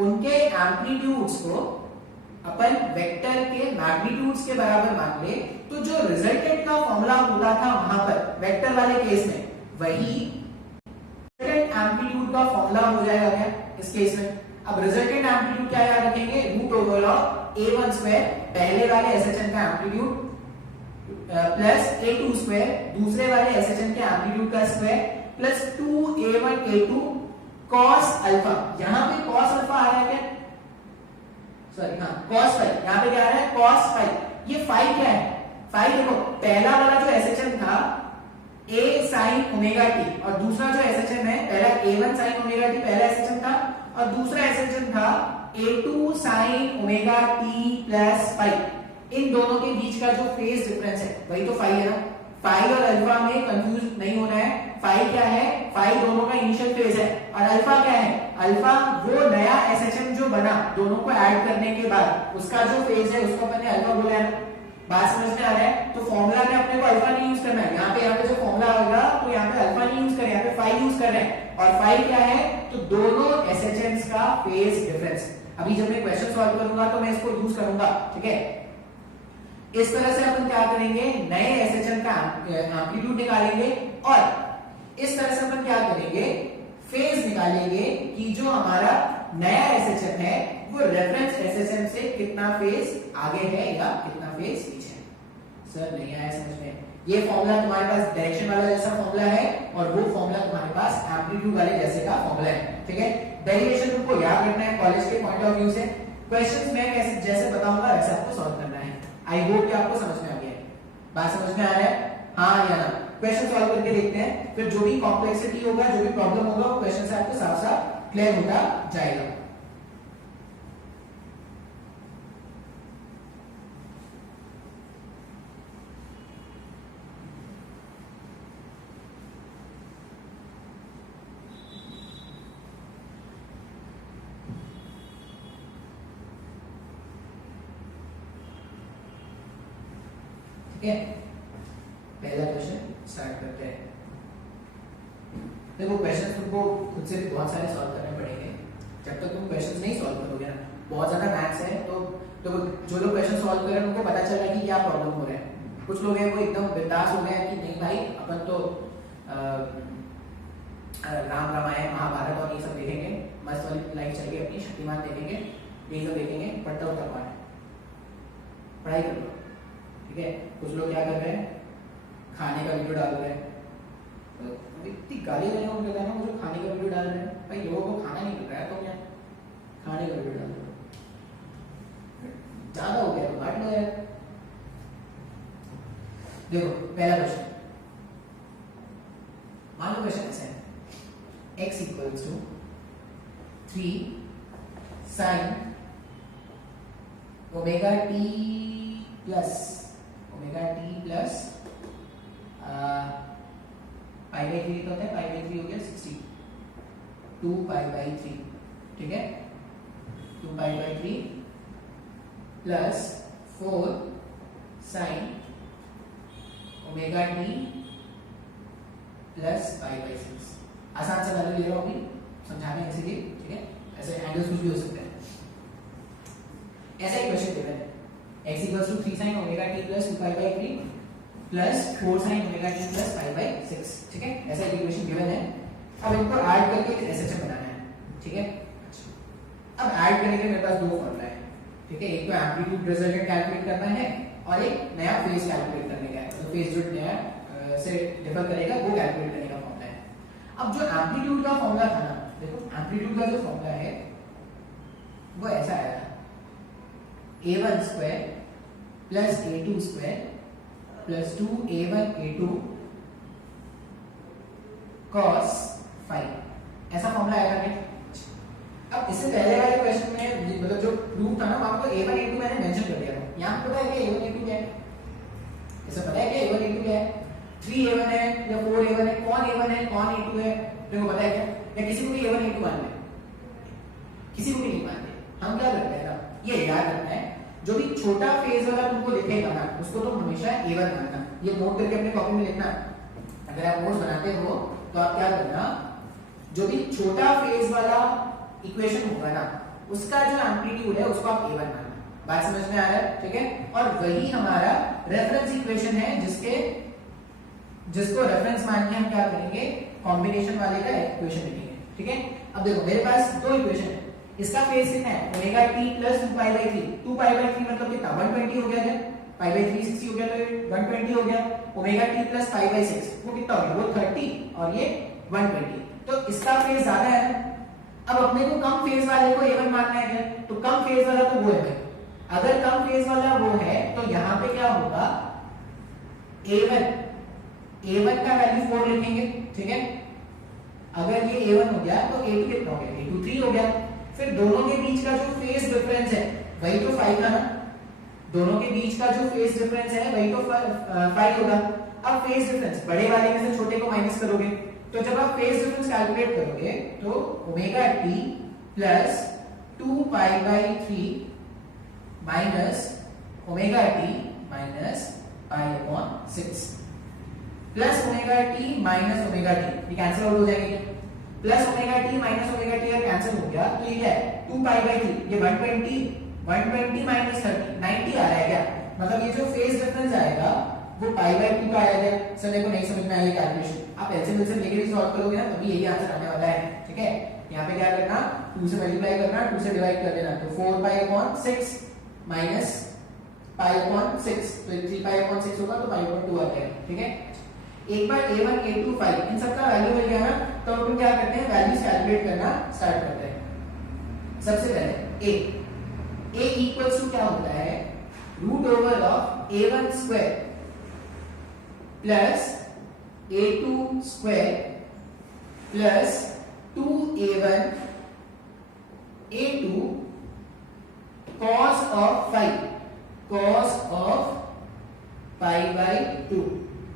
उनके एम्पलीट्यूड्स को अपन वेक्टर के मैग्नीट्यूड्स के बराबर मान ले, तो जो रिजल्टेंट का फॉर्मूला होता था वहां पर वेक्टर वाले केस में, वही रिजल्टेंट एम्पलीट्यूड का फॉर्मूला हो जाएगा क्या इस केस में? अब रिजल्टेंट एम्पलीट्यूड क्या याद रखेंगे, root over of a1 square पहले वाले एसएचएम का एम्पलीट्यूड प्लस a2 स्क्वायर दूसरे वाले एसएचएम के एम्पलीट्यूड का square plus 2a1 a2 cos alpha. यहां पे cos अल्फा आ रहा है क्या? सॉरी हाँ, cos phi, यहाँ पे क्या आ रहा है cos phi। ये phi क्या है? phi देखो, पहला वाला जो एसएचएम था a sin ओमेगा t और दूसरा जो एसएचएम है, पहला a1 sin ओमेगा t पहला एसएचएम था और दूसरा एसएचएम था a2 sin omega t plus phi। इन दोनों के बीच का जो फेज डिफरेंस है वही तो phi है ना। phi और अल्फा में कंफ्यूज नहीं होना है, phi क्या है? phi दोनों का इनिशियल फेज है, और अल्फा क्या है? अल्फा वो नया एसएचएम जो बना दोनों को ऐड करने के बाद उसका जो फेज है उसको मैंने अल्फा बोला है। बात समझ में आ रहा है? तो फॉर्मूला में अपने को अल्फा नहीं यूज करना है, यहाँ पे जो फॉर्मूला होगा तो यहाँ पे अल्फा नहीं यूज करें, यहाँ पे phi यूज कर रहे हैं, और phi क्या है? तो दोनों एसएचएम्स का फेज डिफरेंस। अभी जब मैं क्वेश्चन सॉल्व करूंगा तो मैं इसको यूज करूंगा, ठीक है। इस तरह से अपन क्या करेंगे, नए एसएचएम का एम्पलीट्यूड निकालेंगे और इस तरह से अपन क्या करेंगे, फेज निकालेंगे कि जो हमारा नया एसएचएम है वो रेफरेंस एसएचएम से कितना फेज आगे है या कितना फेज पीछे है। सर नहीं आया समझ में? ये फॉर्मूला तुम्हारे पास डायरेक्शन वाला जैसा फॉर्मूला है और वो फॉर्मूला तुम्हारे पास एम्पलीट्यूड वाले जैसे का फॉर्मूला है, ठीक है। डेरिवेशन तुमको याद रखना है कॉलेज के पॉइंट ऑफ व्यू से, क्वेश्चंस मैं कैसे जैसे बताऊंगा वैसे आपको सॉल्व करना है। आई होप कि आपको समझ में आ गया है। बात समझ में आ रहा है, हाँ या ना? क्वेश्चन सॉल्व करके देखते हैं, फिर जो भी कॉम्प्लेक्सिटी होगा, जो भी प्रॉब्लम होगा वो क्वेश्चन से आपको साफ साफ क्लियर होता जाएगा। ठीक है, पहला क्वेश्चन स्टार्ट करते हैं। देखो क्वेश्चन तुमको खुद से भी बहुत सारे सॉल्व करने पड़ेंगे। जब तक तुम क्वेश्चन नहीं सॉल्व करोगे ना, बहुत ज्यादा मैथ्स है, तो जो लोग क्वेश्चन सॉल्व कर रहे हैं उनको पता चल रहा है कि क्या प्रॉब्लम हो रहा है। कुछ लोग हैं वो एकदम बिंदास हो गए हैं कि नहीं भाई अपन तो राम रामायण महाभारत और ये सब देखेंगे, मस्त वाली लाइफ चल गई अपनी, शक्तिमान देखेंगे, ये सब देखेंगे, पढ़ता होता कौन है, पढ़ाई कर लो। ठीक है, कुछ लोग क्या कर रहे हैं, खाने का वीडियो डाल रहे हैं, तो इतनी गाली देने को मिलता है ना, मुझे खाने का वीडियो डाल रहे हैं। भाई लोगों को खाना नहीं मिल रहा है तो क्या खाने का वीडियो डाल रहे हो, ज्यादा हो गया तो बांट लो यार। देखो पहला क्वेश्चन, मान लो क्वेश्चन ऐसा है, x equals to 3 sin omega t plus pi by 3 तो होता है, पाई बाई 3 हो गया 60, 2 पाई बाई 3, ठीक है, 2 पाई बाई 3 प्लस 4 sin omega t plus pi by 6। आसान से वैल्यू ले रहा हूं अभी समझाने के लिए, ठीक है, ऐसे एंगल्स कुछ भी हो सकते हैं। ऐसा एक क्वेश्चन दिया है, x equals to 3 sin omega t plus 2 pi by 3 प्लस 4 sin omega t plus pi by 6, ठीक है, ऐसा एक इक्वेशन गिवन है। अब इनको ऐड करके एक एसएचएम बनाना है, ठीक है। अब ऐड करने के लिए मेरे पास दो फॉर्मूला है, ठीक है, एक तो एम्पलीट्यूड रिजल्टेंट कैलकुलेट करना है और एक नया फेज कैलकुलेट करने का है, तो फेज जो नया से डिफर करेगा वो कैलकुलेट करने का फॉर्मूला है। अब जो एम्पलीट्यूड का फॉर्मूला था ना, देखो एम्पलीट्यूड का जो फॉर्मूला है वो ऐसा आया था, a1 square plus a2 square plus 2a1 a2 cos phi, ऐसा फॉर्मूला आएगा क्या। अब इससे पहले वाले क्वेश्चन में मतलब जो प्रूफ था ना वहां पर a1 a2 मैंने मेंशन कर दिया था, यहां पे पता है कि a1 a2 क्या है, इसे पता है कि a1 a2 क्या है, 3a1 है या 4a1 है, कौन a1 है कौन a2 है, देखो पता है क्या, या किसी को भी a1 a2 मानना है, किसी को भी नहीं मानते। हम क्या करते हैं ना, ये याद रखना है, जो भी छोटा फेज वाला तुमको दिखेगा ना उसको तो हमेशा a1 मानना, ये नोट करके अपने कॉपी में लिखना। अगर आप नोट्स बनाते हो तो आप क्या करना, जो भी छोटा फेज वाला इक्वेशन होगा ना उसका जो एम्पलीट्यूड है उसको आप a1 मानना। बात समझ में आ रहा है, ठीक है, और वही हमारा रेफरेंस इक्वेशन है जिसको रेफरेंस मान के हम क्या करेंगे, कॉम्बिनेशन वाले का इक्वेशन लिखेंगे, ठीक है। अब देखो मेरे पास दो इक्वेशन है, इसका फेज कितना है omega t plus 2 pi by 3, 2 pi by 3 मतलब कितना 120 हो गया है, पाई बाई 3 60 हो गया तो 120 हो गया, omega t plus pi by 6 वो कितना हो गया, वो 30 और ये 120, तो इसका फेज ज्यादा है ना। अब अपने को कम फेज वाले को a1 मानना है क्या, तो कम फेज वाला तो वो है भाई, अगर कम फेज वाला वो है तो यहाँ पे क्या होगा, a1 का वैल्यू 4 लिखेंगे, ठीक है, अगर ये a1 हो गया तो a2 कितना हो गया, a2 3 हो गया, फिर दोनों के बीच का जो फेज डिफरेंस है वही तो 5 था ना, दोनों के बीच का जो फेज डिफरेंस है वही तो 5 होगा। अब फेज डिफरेंस बड़े वाले में से छोटे को माइनस करोगे, तो जब आप फेज डिफरेंस कैलकुलेट करोगे तो omega t plus 2 pi by 3 minus omega T minus pi upon 6 plus omega T minus omega T, ये कैंसिल आउट हो जाएंगे, plus omega T minus omega T अगर कैंसिल हो गया तो ये क्या है 2 पाई बाई 3, ये 120 माइनस 30 90 आ रहा है क्या, मतलब ये जो फेज डिफरेंस आएगा वो पाई बाई 2 का आएगा। सर देखो नहीं समझ में आएगी कैलकुलेशन, आप एलसीएम लेके भी सॉल्व करोगे ना तभी यही आंसर आने वाला है, ठीक है। यहाँ पे क्या करना, 2 से मल्टीप्लाई करना, 2 से डिवाइड कर देना, तो 4 pi upon 6 minus pi upon 6, तो 3 पाई अपॉन 6 होगा तो पाई अपॉन 2 आ जाएगा, ठीक है। एक बार a1 a2 5 इन सबका वैल्यू मिल गया ना, तो अपन क्या करते हैं, वैल्यूज कैलकुलेट करना स्टार्ट करते हैं। सबसे पहले a इक्वल्स टू क्या होता है, root over of a1 square plus a2 square plus 2a1 a2 cos of 5 cos of pi by 2,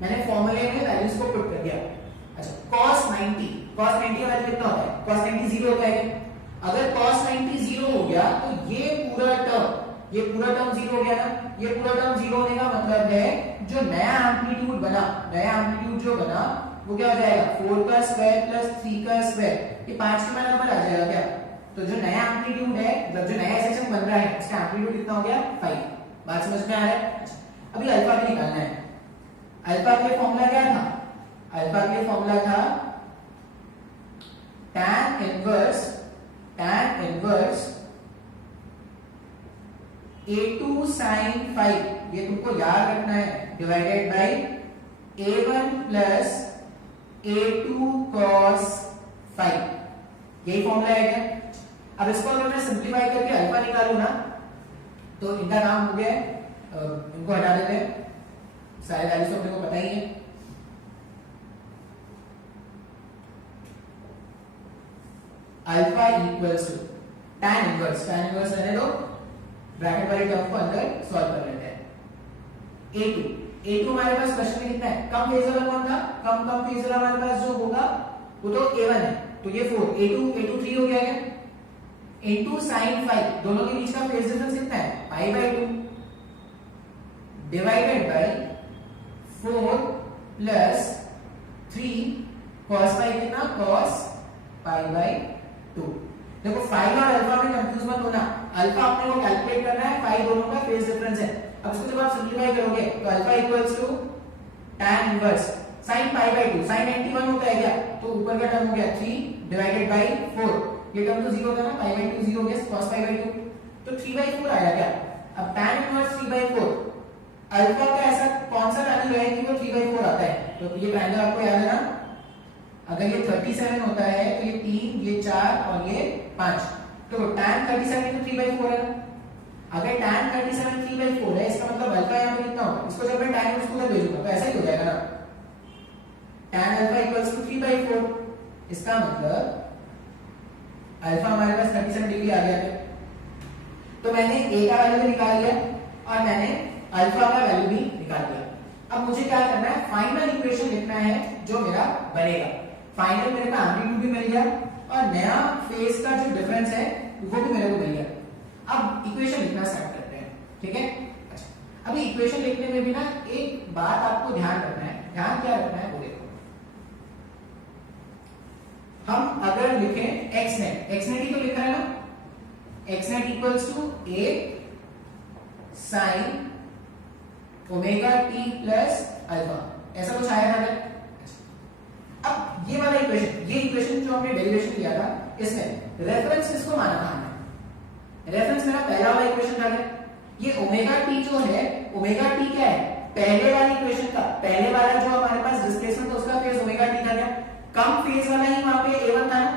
मैंने फॉर्मूले में वैल्यूज को पुट कर दिया। अच्छा cos 90 का वैल्यू कितना होता है, cos 90 0 होता है, अगर cos 90 0 हो गया तो ये पूरा टर्म ये पूरा टर्म जीरो हो गया ना, ये पूरा टर्म जीरो होने का मतलब है जो नया एम्पलीट्यूड बना, नया एम्पलीट्यूड जो बना वो क्या हो जाएगा 4 का स्क्वायर प्लस 3 का स्क्वायर, ये 5 के बराबर आ जाएगा क्या। तो जो नया एम्पलीट्यूड है मतलब जो नया एसएचएम बन रहा है उसका एम्पलीट्यूड कितना हो गया 5। बात समझ में आ रहा है। अभी अल्फा भी निकालना है। अल्फा के लिए फॉर्मूला क्या था, अल्फा के लिए फॉर्मूला था tan इनवर्स a2 sin 5, ये तुमको याद रखना है, divided by a1 plus a2 cos 5, यही फॉर्मूला है क्या। अब इसको अगर मैं सिंपलीफाई करके अल्फा निकालूं ना तो इनका नाम हो गया, इनको हटा देते हैं, सारे वैल्यूज तो अपने को पता ही है। Alpha equals to tan inverse रहने दो, ब्रैकेट वाली टर्म को अंदर सॉल्व कर लेते हैं। a2 हमारे पास क्वेश्चन में कितना है, कम फेज वाला कौन था, कम फेज वाला हमारे पास जो होगा वो तो a1 है, तो ये 4, a2 3 हो गया क्या, into sin 5, दोनों के बीच का फेज डिफरेंस कितना है पाई by 2 divided by 4 plus 3 cos 5 कितना cos पाई बाय 2। देखो फाई और अल्फा में कंफ्यूज मत होना, अल्फा अपने को कैलकुलेट करना है, फाई दोनों का फेज डिफरेंस है। अब इसको जब आप सिंपलीफाई करोगे तो alpha equals to tan inverse sin pi by 2, sin 91 होता है क्या, तो ऊपर का टर्म हो गया 3 डिवाइडेड बाय 4, ये टर्म तो 0 होता है ना, पाई बाय 2 0 हो गया, cos पाई बाय 2 तो 3/4 आया क्या। अब tan इनवर्स 3/4, अल्फा का ऐसा कौन सा वैल्यू है कि वो 3/4 आता है, तो ये ट्रायंगल आपको याद है ना, अगर ये 37 होता है तो ये 3, ये 4 और ये 5, तो tan 37 तो 3/4 है ना। अगर tan 37 3/4 है इसका मतलब अल्फा यहां पे कितना होगा, इसको जब मैं tan इनवर्स को उधर भेजूंगा तो ऐसा ही हो जाएगा ना, tan अल्फा इक्वल्स टू 3/4, इसका मतलब अल्फा हमारे पास 37 डिग्री आ गया है। तो मैंने a का वैल्यू भी निकाल लिया और मैंने अल्फा का वैल्यू भी निकाल लिया। अब मुझे क्या करना है, फाइनल इक्वेशन लिखना है जो मेरा बनेगा। फाइनल मेरे को एम्पलीट्यूड भी मिल गया और नया फेज का जो डिफरेंस है वो भी मेरे को मिल गया। अब इक्वेशन लिखना स्टार्ट करते हैं, ठीक है। अच्छा, अभी इक्वेशन लिखने में भी ना एक बात आपको ध्यान रखना है, ध्यान क्या रखना है वो देखो। हम अगर लिखें xnet ही तो लिखा है ना, xnet equals to a sin omega t plus alpha, ऐसा कुछ आया था। अब ये वाला इक्वेशन, ये इक्वेशन जो हमने डेरिवेशन किया था इसमें रेफरेंस किसको माना था हमने, रेफरेंस मेरा पहला वाला इक्वेशन था। ये ओमेगा टी जो है, ओमेगा टी क्या है, पहले वाली इक्वेशन का पहले वाला जो हमारे पास डिस्प्लेसमेंट था उसका फेज ओमेगा टी था क्या, कम फेज वाला ही वहां पे a1 था ना,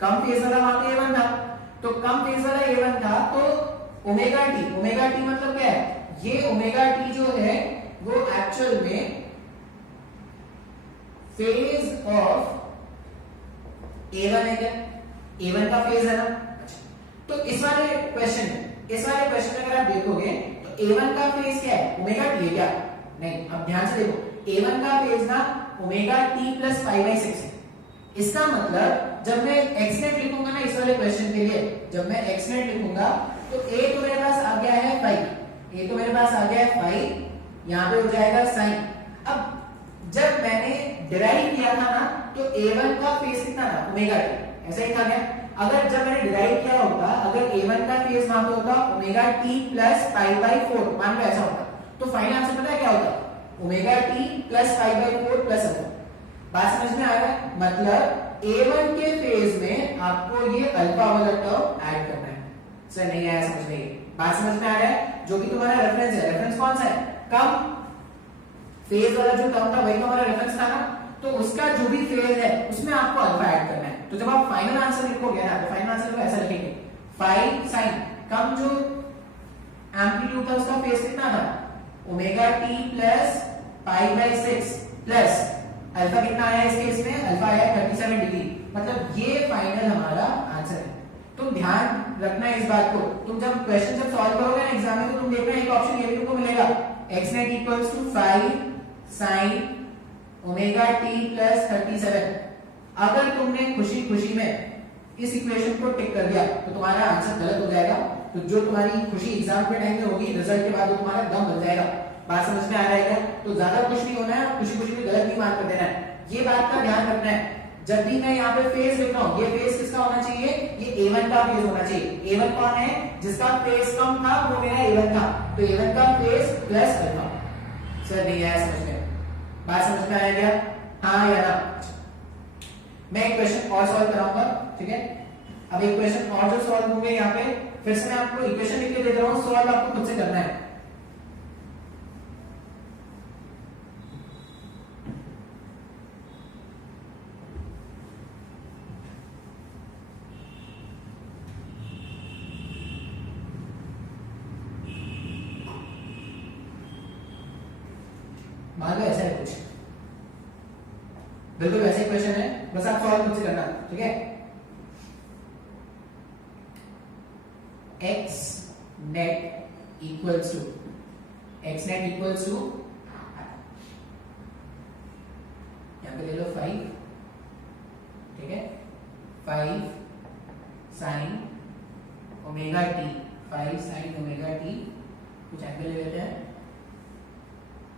कम फेज वाला वहां पे a1 था, तो कम फेज वाला a1 था तो ओमेगा टी मतलब क्या है, ये ओमेगा टी जो है वो एक्चुअल में फेज ऑफ a1 है क्या, a1 का फेज है ना। तो इस वाले क्वेश्चन में अगर आप देखोगे तो a1 का फेज क्या है, ओमेगा टी है क्या, नहीं। अब ध्यान से देखो, a1 का फेज ना omega t plus pi by 6 है। इसका मतलब जब मैं xnet लिखूंगा ना इस वाले क्वेश्चन के लिए, जब मैं xnet लिखूंगा तो a तो मेरे पास आ गया है 5, a तो मेरे पास आ गया है 5, यहां पे हो जाएगा sin। अब जब मैंने डिराइव किया था ना तो a1 का फेज कितना था, ओमेगा टी, ऐसा ही था क्या। अगर जब मैंने डिराइव किया होता, अगर a1 का फेज वहां पे होता omega t plus pi by 4, मान लो ऐसा होता, तो फाइनल आंसर पता है क्या होता, omega t plus pi by 4 plus alpha. बात समझ में आ रहा है, मतलब a1 के फेज में आपको ये अल्फा वाला टर्म ऐड करना है। सर नहीं आया समझ में, बात समझ में आ रहा है। जो कि तुम्हारा रेफरेंस है, रेफरेंस कौन सा है, कम फेज वाला जो टर्म था वही तो हमारा रेफरेंस था ना, तो उसका जो भी फेज है उसमें आपको अल्फा ऐड करना है। तो जब आप फाइनल आंसर लिखोगे ना तो फाइनल आंसर को ऐसा लिखेंगे, 5 sin, कम जो एम्पलीट्यूड था उसका फेज कितना था, omega t plus pi by 6 plus alpha कितना आया इस केस में, अल्फा आया 37 डिग्री, मतलब ये फाइनल हमारा आंसर है। तुम ध्यान रखना इस बात को, तुम जब क्वेश्चन जब सॉल्व करोगे ना एग्जाम में तो तुम देखना एक ऑप्शन ये भी तुमको मिलेगा, xnet equals to 5 sin omega t plus 37। अगर तुमने खुशी खुशी में इस इक्वेशन को टिक कर दिया तो तुम्हारा आंसर गलत हो जाएगा, तो जो तुम्हारी खुशी एग्जाम के टाइम में होगी, रिजल्ट के बाद वो तुम्हारा दम बन जाएगा। बात समझ में आ रहा है क्या? तो ज्यादा खुश नहीं होना है, खुशी खुशी में गलत नहीं मार्क कर देना है, ये बात का ध्यान रखना है। जब भी मैं यहाँ पे फेज लिख रहा हूँ, ये फेज किसका होना चाहिए? ये A1 का फेज होना चाहिए। A1 कौन है? जिसका फेज कम था वो मेरा A1 था, तो A1 का फेज प्लस अल्फा। सर नहीं आया समझ में? बात समझ में आया क्या? हाँ या ना? मैं एक क्वेश्चन और सॉल्व कराऊंगा, ठीक है? अब एक क्वेश्चन और जो सॉल्व होंगे यहाँ पे, फिर से मैं आपको इक्वेशन लिख के दे रहा हूँ, सॉल्व आपको खुद से करना है। मान लो ऐसा है कुछ, बिल्कुल वैसे क्वेश्चन है, बस आप सॉल्व खुद से करना, ठीक है? x net equals to यहाँ पे ले लो 5, ठीक है? 5 sin omega t, 5 sin omega t, कुछ एंगल ले लेते हैं,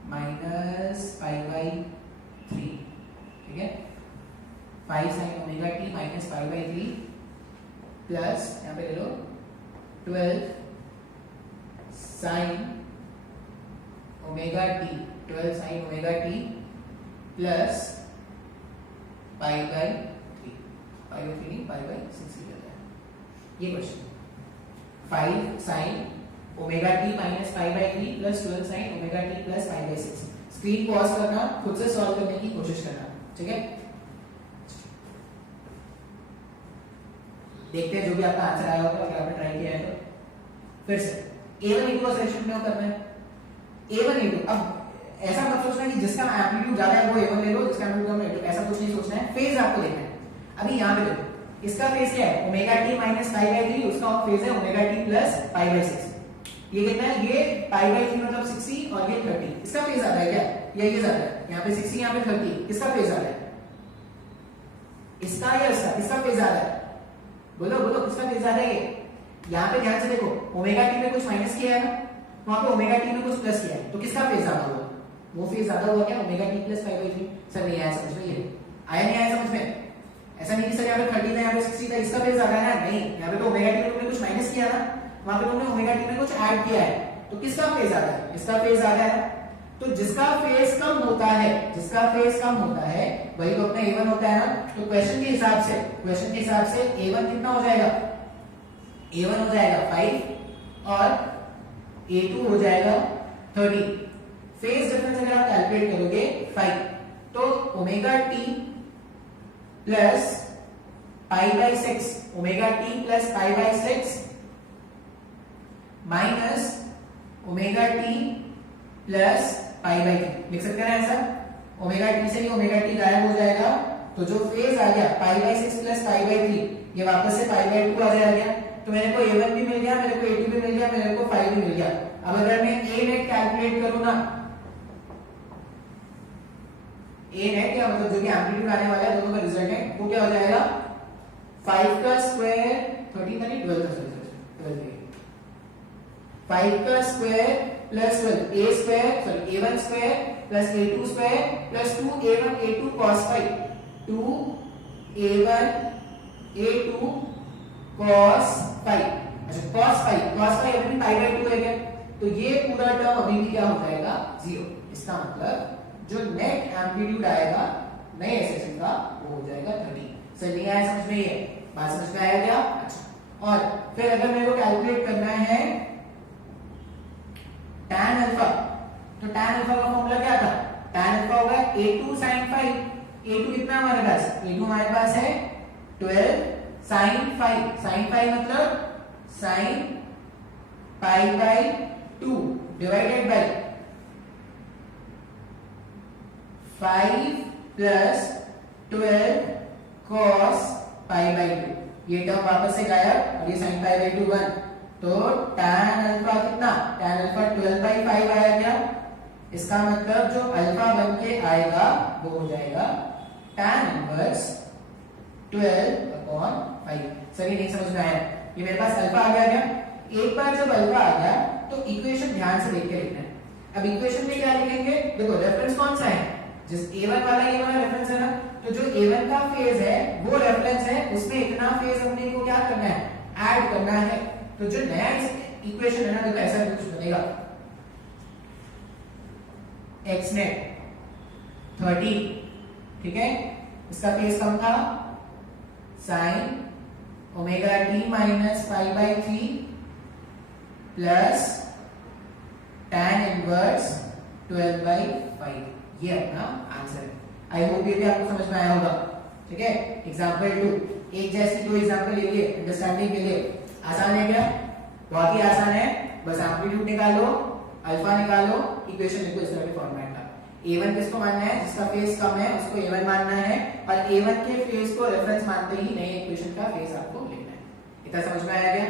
माइनस π/3, ठीक है? 5 sin omega t minus π/3 plus यहाँ पे ले लो 12 sin omega t, 12 sin omega t plus π/3, π/3 नहीं π/6 लिया जाता है। ये question 5 sin omega t minus π/3 plus 12 sin omega t plus π/6। Screen pause करना, खुद से सॉल्व करने की कोशिश करना, ठीक है? देखते हैं जो भी आपका आंसर आया होगा, अगर आपने ट्राई किया है तो। फिर से A1 A2 का सिलेक्शन क्यों करना है? A1 A2, अब ऐसा मत सोचना कि जिसका एम्पलीट्यूड ज्यादा है वो A1 ले लो, जिसका एम्पलीट्यूड कम है A2, ऐसा कुछ नहीं सोचना है, फेज आपको देखना है। अभी यहाँ पे देखो, इसका फेज क्या है? ओमेगा t माइनस π/3, उसका फेज है ओमेगा t प्लस π/6। ये कितना है? ये π/3 मतलब 60 और ये 30। इसका फेज आता है क्या? ये ज्यादा है, यहाँ पे 60, यहाँ पे 30, किसका फेज आता है? इसका या इसका? किसका फेज आता है? बोलो बोलो, किसका फेज आता है? ये यहाँ पे ध्यान से देखो, ओमेगा टी में कुछ माइनस किया है ना, वहां पे ओमेगा टी में कुछ प्लस किया है, तो किसका फेज ज्यादा हुआ? वो फेज ज्यादा हुआ क्या? Omega t plus π/3। सर नहीं आया समझ में? ये आया नहीं आया समझ में? ऐसा नहीं कि सर यहाँ पे 30 था, यहाँ पे 60 था, इसका फेज ज्यादा है ना? नहीं, यहाँ पे तो ओमेगा टी में तुमने कुछ माइनस किया ना, वहां पे तुमने ओमेगा टी में कुछ ऐड किया है, तो किसका फेज ज्यादा है? इसका फेज ज्यादा है। तो जिसका फेज कम होता है, जिसका फेज कम होता है वही तो अपना A1 होता है ना। तो क्वेश्चन के हिसाब से A1 कितना हो जाएगा? A1 हो जाएगा 5 और A2 हो जाएगा 30। फेज डिफरेंस अगर आप कैलकुलेट करोगे 5, तो omega t plus π/6, omega t plus π/6 minus omega t plus π/3 लिख सकते हैं ऐसा। ओमेगा टी से भी ओमेगा टी गायब हो जाएगा, तो जो फेज आ गया π/6 प्लस π/3, ये वापस से π/2 आ जाएगा। तो मेरे को A1 भी मिल गया, मेरे को A2 भी मिल गया, मेरे को 5 भी मिल गया। अब अगर मैं A नेट कैलकुलेट करूं ना, A नेट क्या मतलब जो कि एम्पलीट्यूड आने वाला है, दोनों का रिजल्ट है, वो क्या हो जाएगा? 5 का स्क्वायर 13 का नहीं 12 का, 5 का square plus 12 A square sorry A1 square plus A2 square plus 2A1 A2 cos phi, 2A1 A2 cos phi। अच्छा cos phi अपनी π/2 है क्या? तो ये पूरा टर्म अभी भी क्या हो जाएगा? 0। इसका मतलब जो नेट एम्पलीट्यूड आएगा नए सेशन का वो हो जाएगा 30। सर नहीं आया समझ में? ये बात समझ में आया क्या? अच्छा, और फिर अगर मेरे को कैलकुलेट करना है tan अल्फा, तो tan अल्फा का फॉर्मूला क्या था? tan अल्फा होगा A2 sin phi। A2 कितना हमारे पास? A2 हमारे पास है 12 sin phi। sin phi मतलब sin π/2 divided by 5 plus 12 cos π/2। ये टर्म वापस से गायब और ये sin π/2 1। तो tan अल्फा कितना? tan अल्फा 12/5 आया क्या? इसका मतलब जो अल्फा बन के आएगा वो हो जाएगा tan इनवर्स 12/5। सर ये नहीं समझ में आया, ये मेरे पास अल्फा आ गया क्या? एक बार जब अल्फा आ गया तो इक्वेशन ध्यान से देख के लिखना है। अब इक्वेशन में क्या लिखेंगे, देखो रेफरेंस कौन सा है, जिस A1 वाला ये वाला रेफरेंस है ना, तो जो A1 का फेज है वो रेफरेंस है, उसमें इतना फेज हमने को क्या करना है, ऐड करना है। तो जो नया इक्वेशन है ना, देखो ऐसा कुछ बनेगा, x नेट 30, ठीक है, इसका फेज कम था, sin omega t minus pi by 3 plus tan inverse 12 by 5, ये अपना आंसर है। आई होप ये भी आपको समझ में आया होगा, ठीक है। एग्जांपल 2, एक जैसी दो एग्जांपल ले लिए अंडरस्टैंडिंग के लिए। आसान है क्या, बहुत ही आसान है, बस एम्पलीट्यूड निकालो, अल्फा निकालो, इक्वेशन लिखो इस तरह के फॉर्मेट का। A1 किसको मानना है, जिसका फेज कम है उसको A1 मानना है, और A1 के फेज को रेफरेंस मानते ही नए इक्वेशन का फेज आपको लिखना है। इतना समझ में आया क्या?